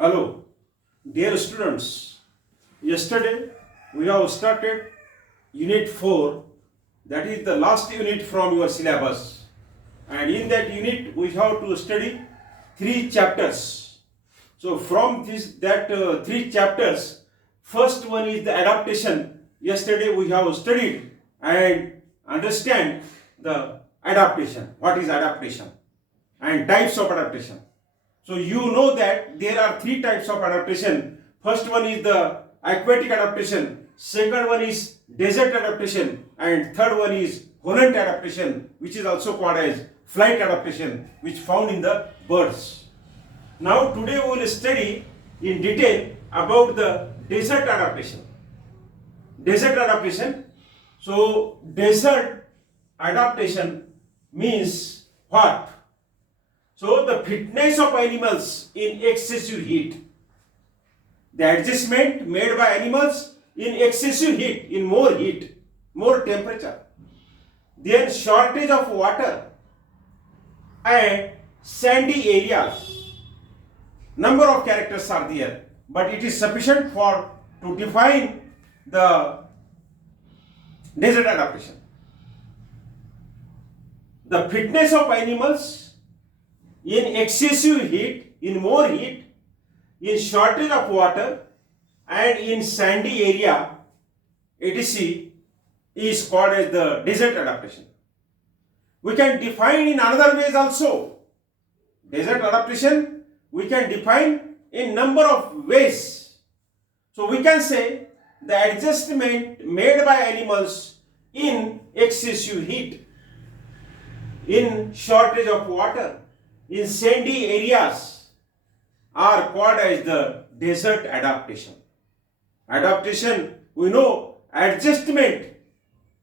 Hello, dear students. Yesterday we have started Unit 4, that is the last unit from your syllabus. And in that unit we have to study 3 chapters. So from that 3 chapters, first one is the adaptation. Yesterday we have studied and understand the adaptation. What is adaptation? And types of adaptation. So you know that there are 3 types of adaptation. First one is the aquatic adaptation, second one is desert adaptation, and third one is volant adaptation, which is also called as flight adaptation, which found in the birds. Now today we will study in detail about the desert adaptation. Desert adaptation. So desert adaptation means what? So the fitness of animals in excessive heat. The adjustment made by animals in excessive heat, in more heat, more temperature. Then shortage of water and sandy areas. Number of characters are there, but it is sufficient to define the desert adaptation. The fitness of animals in excessive heat, in more heat, in shortage of water and in sandy area, etc., is called as the desert adaptation. We can define in another ways also. Desert adaptation we can define in number of ways. So we can say the adjustment made by animals in excessive heat, in shortage of water, in sandy areas are called as the desert adaptation. Adaptation, we know, adjustment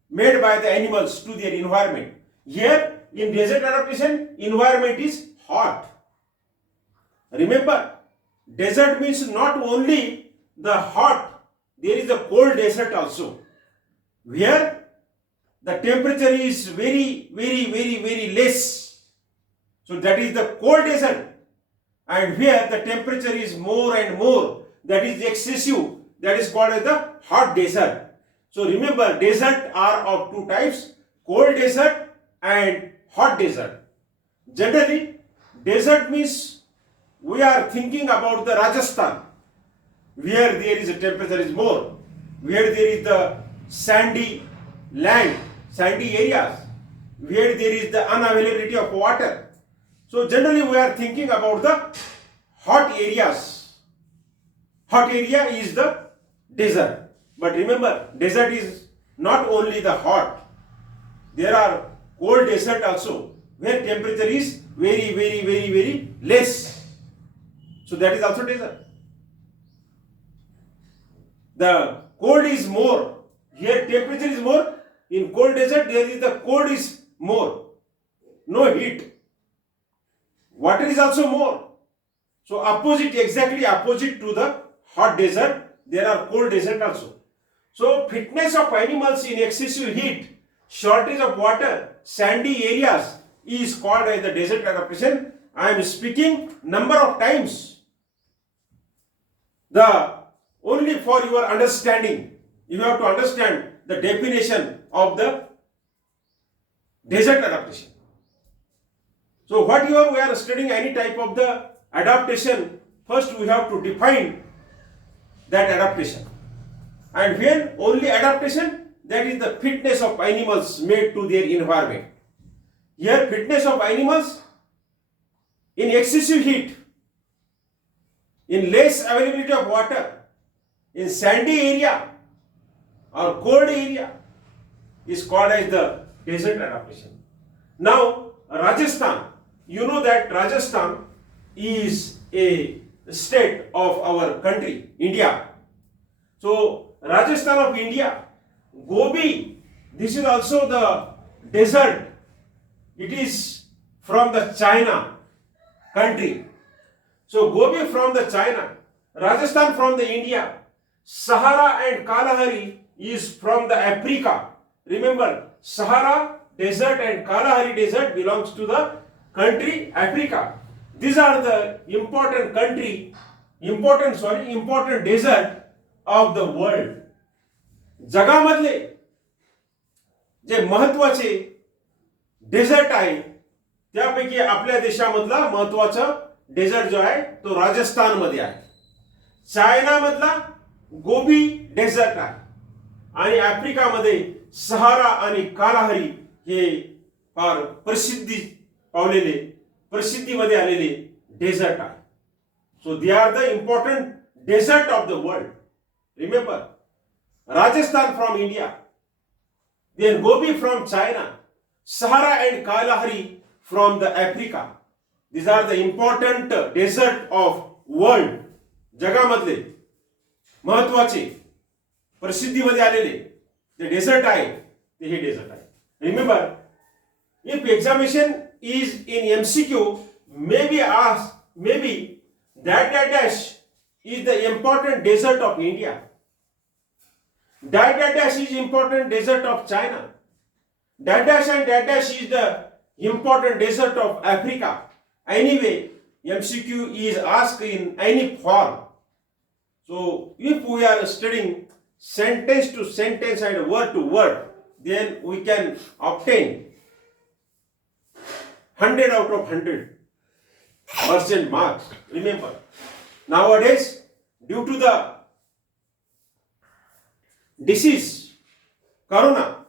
made by the animals to their environment. Here in desert adaptation, environment is hot. Remember, desert means not only the hot, there is a cold desert also, where the temperature is very less. So that is the cold desert, and where the temperature is more and more, that is excessive, that is called as the hot desert. So remember, desert are of 2 types, cold desert and hot desert. Generally, desert means we are thinking about the Rajasthan, where there is a temperature is more, where there is the sandy land, sandy areas, where there is the unavailability of water. So generally we are thinking about the hot areas. Hot area is the desert. But remember, desert is not only the hot. There are cold desert also, where temperature is very less. So that is also desert. The cold is more. Here temperature is more. In cold desert there is the cold is more. No heat. Water is also more. So opposite, exactly opposite to the hot desert, there are cold desert also. So fitness of animals in excessive heat, shortage of water, sandy areas is called as the desert adaptation. I am speaking number of times. Only for your understanding, you have to understand the definition of the desert adaptation. So whatever we are studying any type of the adaptation, first we have to define that adaptation. And when only adaptation, that is the fitness of animals made to their environment. Here fitness of animals in excessive heat, in less availability of water, in sandy area or cold area is called as the desert adaptation. Now Rajasthan, you know that Rajasthan is a state of our country, India. So Rajasthan of India, Gobi, this is also the desert. It is from the China country. So Gobi from the China, Rajasthan from the India, Sahara and Kalahari is from the Africa. Remember, Sahara desert and Kalahari desert belongs to the country Africa. These are the important country important desert of the world. जगामधले जे महत्वाचे dessert आहे त्यापैकी आपल्या देशामधला महत्वाचा dessert जो आहे तो राजस्थान मध्ये आहे. चायना मधला गोबी डेझर्ट आहे आणि आफ्रिकामध्ये सहारा आणि कालाहारी हे फार प्रसिद्धीमध्ये आलेले डेझर्ट आहे. So they are the important desert of the world. Remember, Rajasthan from India, then Gobi from China, Sahara and Kalahari from the Africa. These are the important desert of world. जगामधले महत्वाचे प्रसिद्धीमध्ये आलेले जे dessert आहे ते हे dessert आहे. Remember, if examination is in MCQ, maybe dash is the important desert of India. Dash is important desert of China. Dash is the important desert of Africa. Anyway, MCQ is asked in any form. So, if we are studying sentence to sentence and word to word, then we can obtain 100 out of 100% marks. Remember, nowadays, due to the disease, corona,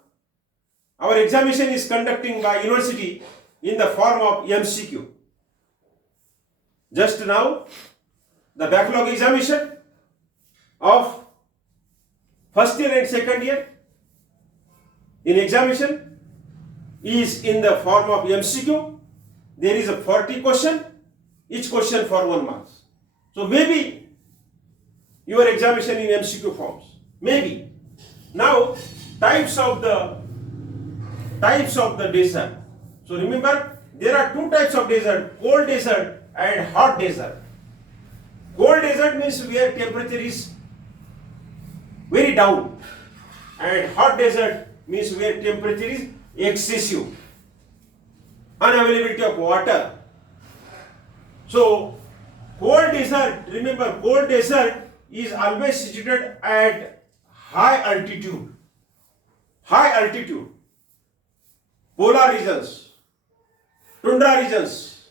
our examination is conducting by university in the form of MCQ. Just now, the backlog examination of first year and second year in examination is in the form of MCQ. There is a 40 question, each question for 1 mark. So maybe your examination in MCQ forms. Maybe. Now types of the desert. So remember, there are two types of desert: cold desert and hot desert. Cold desert means where temperature is very down, and hot desert means where temperature is excessive. Unavailability of water. So cold desert, remember, cold desert is always situated at high altitude. Polar regions, tundra regions.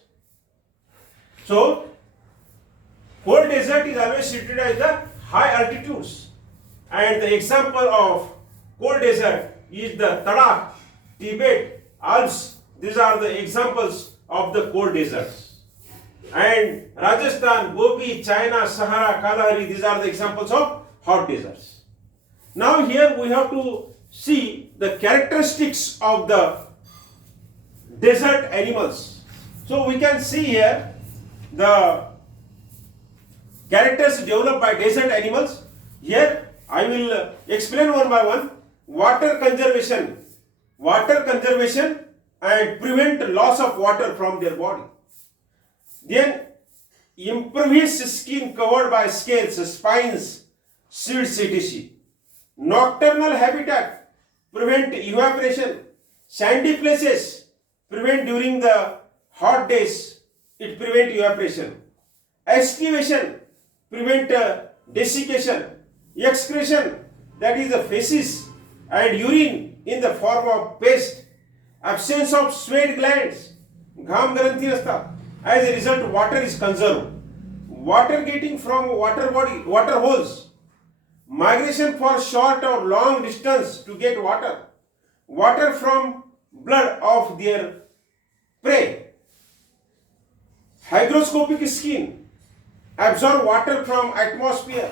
So cold desert is always situated at the high altitudes, and the example of cold desert is the Ladakh, Tibet, Alps. These are the examples of the cold deserts. And Rajasthan, Gobi, China, Sahara, Kalahari, these are the examples of hot deserts. Now here we have to see the characteristics of the desert animals. So we can see here the characters developed by desert animals. Here I will explain one by one. Water conservation and prevent loss of water from their body. Then impervious skin covered by scales, spines, seeds, etc. Nocturnal habitat prevent evaporation. Sandy places prevent during the hot days, it prevent evaporation. Excavation prevent desiccation. Excretion, that is the feces and urine in the form of paste. Absence of sweat glands, घाम ग्रंथी नसतात. As a result, water is conserved. Water getting from water holes. Migration for short or long distance to get water. Water from blood of their prey. Hygroscopic skin absorb water from atmosphere.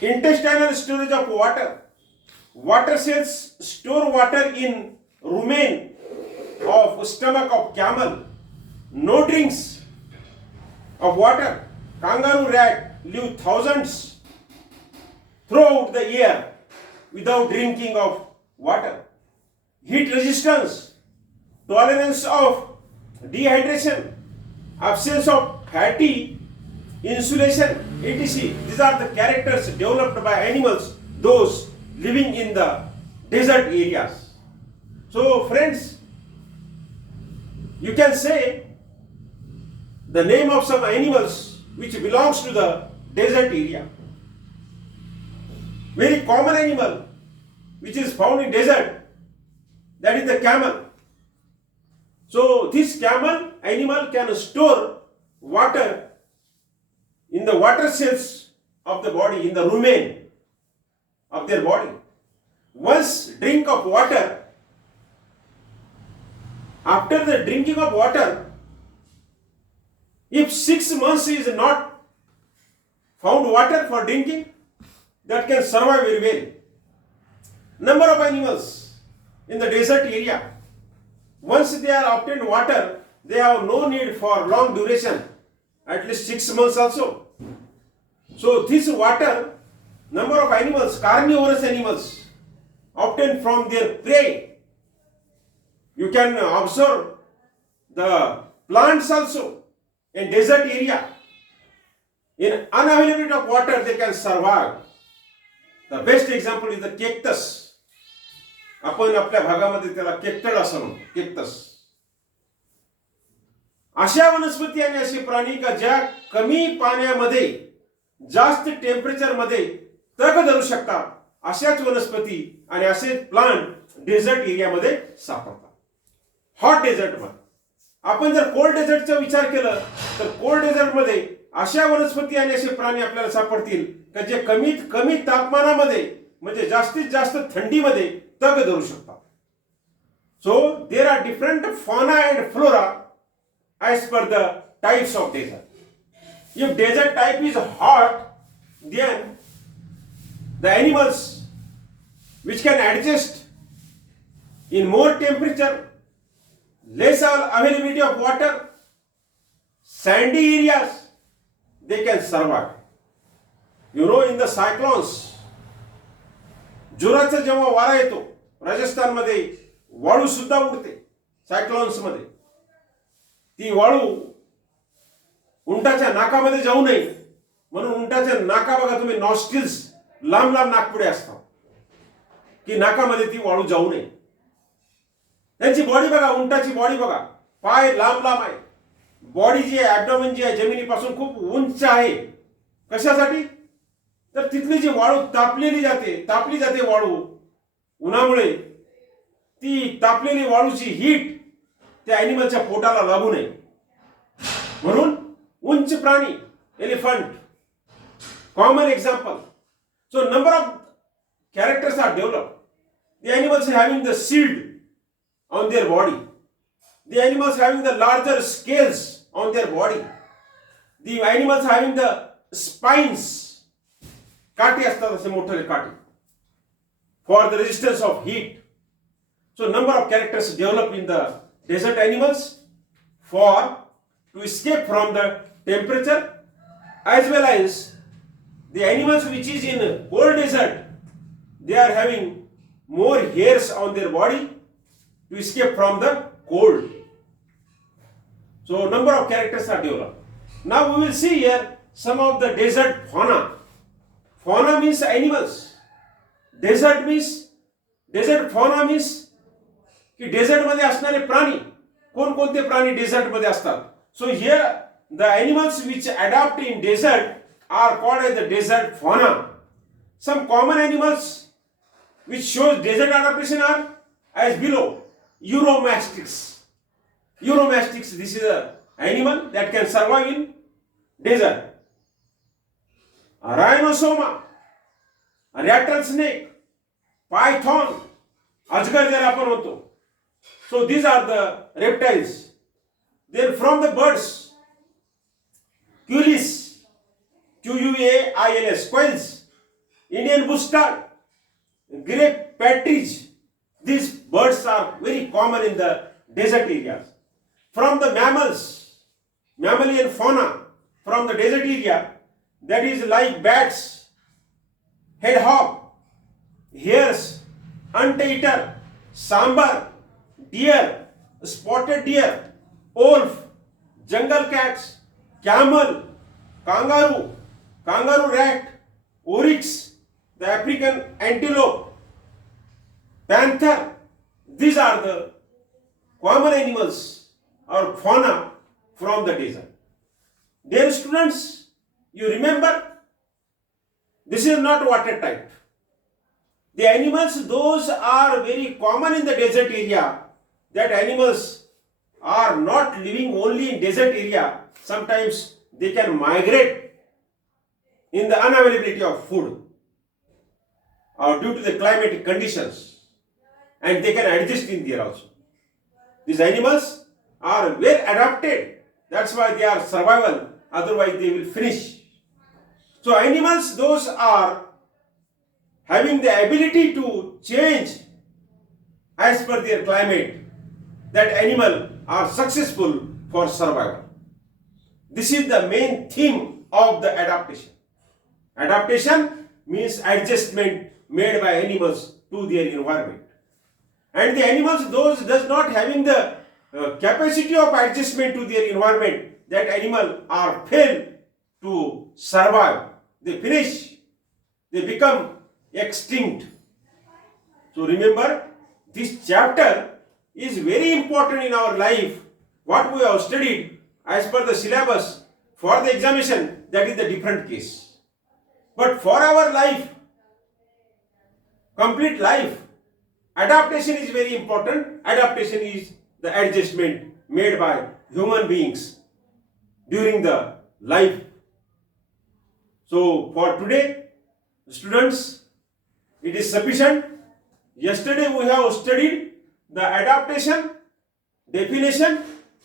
Intestinal storage of water. Water cells store water in rumen of stomach of camel. No drinks of water. Kangaroo rat live thousands throughout the year without drinking of water. Heat resistance, tolerance of dehydration, absence of fatty insulation, etc. These are the characters developed by animals, those living in the desert areas. So friends, you can say the name of some animals which belongs to the desert area. Very common animal which is found in desert, that is the camel. So this camel animal can store water in the water cells of the body, in the rumen of their body. Once drink of water, after the drinking of water, if 6 months is not found water for drinking, that can survive very well. Number of animals in the desert area, once they are obtained water, they have no need for long duration, at least 6 months also. So this water, number of animals, carnivorous animals, obtained from their prey. You can observe the plants also in desert area. In unavailability of water, they can survive. The best example is the cactus. आपण आपल्या भागामध्ये त्याला केक्टड असं म्हणतो, cactus. अशा वनस्पती आणि असे प्राणी का ज्या कमी पाण्यामध्ये जास्त टेम्परेचर मध्ये तग धरू शकतात, अशाच वनस्पती आणि असे प्लांट डेझर्ट एरियामध्ये सापडतात. हॉट डेझर्ट मध्ये आपण जर कोल्ड डेझर्टचा विचार केला तर कोल्ड डेझर्ट मध्ये अशा वनस्पती आणि असे प्राणी आपल्याला सापडतील का जे कमीत कमी तापमानामध्ये म्हणजे जास्तीत जास्त थंडीमध्ये तग धरू शकतात. So there are different fauna and flora as per the types of desert. If desert type is hot, then the animals which can adjust in more temperature, less availability of water, sandy areas, they can survive. You know, in the cyclones, जोराचा जेव्हा वारा येतो, राजस्थान मध्ये वाळू सुद्धा उडते cyclones मध्ये. ती वाळू उंटाच्या नाकामध्ये जाऊ नये म्हणून उंटाच्या नाका बघा तुम्ही, नॉस्ट्रिल्स लांब लांब नाकपुडे असतात की नाकामध्ये ती वाळू जाऊ नये. त्यांची बॉडी बघा, उंटाची बॉडी बघा, पाय लांब लांब आहे, बॉडी जी आहे ॲब्डोमेन जी आहे जमिनीपासून खूप उंच आहे. कशासाठी? तर तिथली जी वाळू तापली जाते वाळू उन्हामुळे, ती तापलेली वाळूची हीट त्या ॲनिमलच्या पोटाला लागू नये म्हणून उंच प्राणी, elephant, common example. So number of characters are developed. The animals having the shield on their body, the animals having the larger scales on their body, the animals having the spines, काटे असतात असे मोठे काटे, for the resistance of heat. So number of characters develop in the desert animals for to escape from the temperature, as well as the animals which is in cold desert, they are having more hairs on their body to escape from the cold. So number of characters are developed. Now we will see here some of the desert fauna. Fauna means animals. Desert fauna means की desert मध्ये असणारे प्राणी, कोणकोणते प्राणी desert मध्ये असतात. So here the animals which adapt in desert are called as the desert fauna. Some common animals which shows desert adaptation are as below. Uromastyx. This is an animal that can survive in desert. A rhinosoma, a rattlesnake, python, अजगर ज्याला आपण म्हणतो. So these are the reptiles. Then from the birds, Culis, Quails, quails, Indian bustard, grey partridge. These birds are very common in the desert areas. From the mammals, mammalian fauna from the desert area, that is like bats, hedgehog, hares, ant-eater, sambar, deer, spotted deer, wolf, jungle cats, camel, kangaroo rat, oryx, the African antelope, panther. These are the common animals or fauna from the desert. Dear students, You remember, this is not water type. The animals, those are very common in the desert area. That animals are not living only in desert area. Sometimes they can migrate in the unavailability of food or due to the climatic conditions, and they can adjust in there also. These animals are well adapted. That's why they are survival. Otherwise they will finish. So animals, those are having the ability to change as per their climate. That animal are successful for survival. This is the main theme of the adaptation. Adaptation means adjustment made by animals to their environment. And the animals, those does not having the capacity of adjustment to their environment, that animal are fail to survive. They finish. They become extinct. So remember, this chapter is very important in our life. What we have studied as per the syllabus for the examination, that is the different case. But for our life, complete life, adaptation is very important. Adaptation is the adjustment made by human beings during the life. So for today, students, it is sufficient. Yesterday we have studied the adaptation, definition,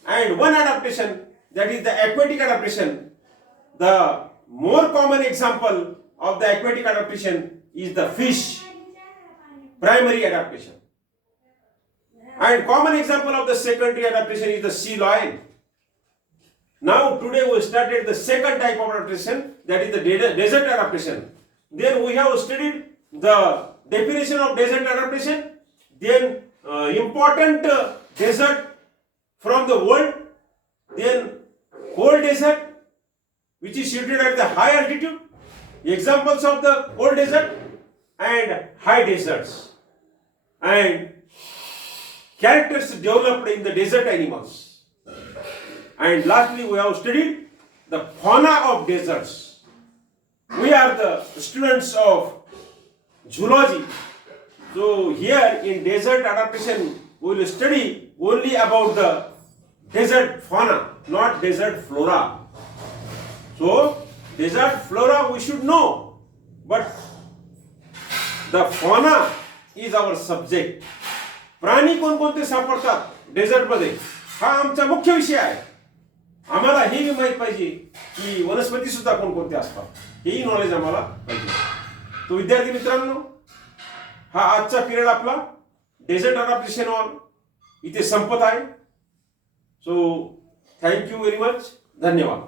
and one adaptation, that is the aquatic adaptation. The more common example of the aquatic adaptation is the fish, primary adaptation. And common example of the secondary adaptation is the sea lion. Now today we started the second type of adaptation, that is the desert adaptation. Then we have studied the definition of desert adaptation, then important desert from the world, then cold desert which is situated at the high altitude, examples of the cold desert and high deserts, and characters developed in the desert animals. And lastly, we have studied the fauna of deserts. We are the students of zoology. So here in desert adaptation, we will study only about the desert fauna, not desert flora. So desert flora we should know, but the fauna is our subject. प्राणी कोणकोणते सापडतात dessert मध्ये, हा आमचा मुख्य विषय आहे. आम्हाला हे माहित पाहिजे की वनस्पती सुद्धा कोणकोणते असतात, हेही नॉलेज आम्हाला पाहिजे. तो विद्यार्थी मित्रांनो, हा आजचा पिरियड आपला डेझर्ट अडॅप्टेशन ऑन इथे संपत आहे. So thank you very much. धन्यवाद.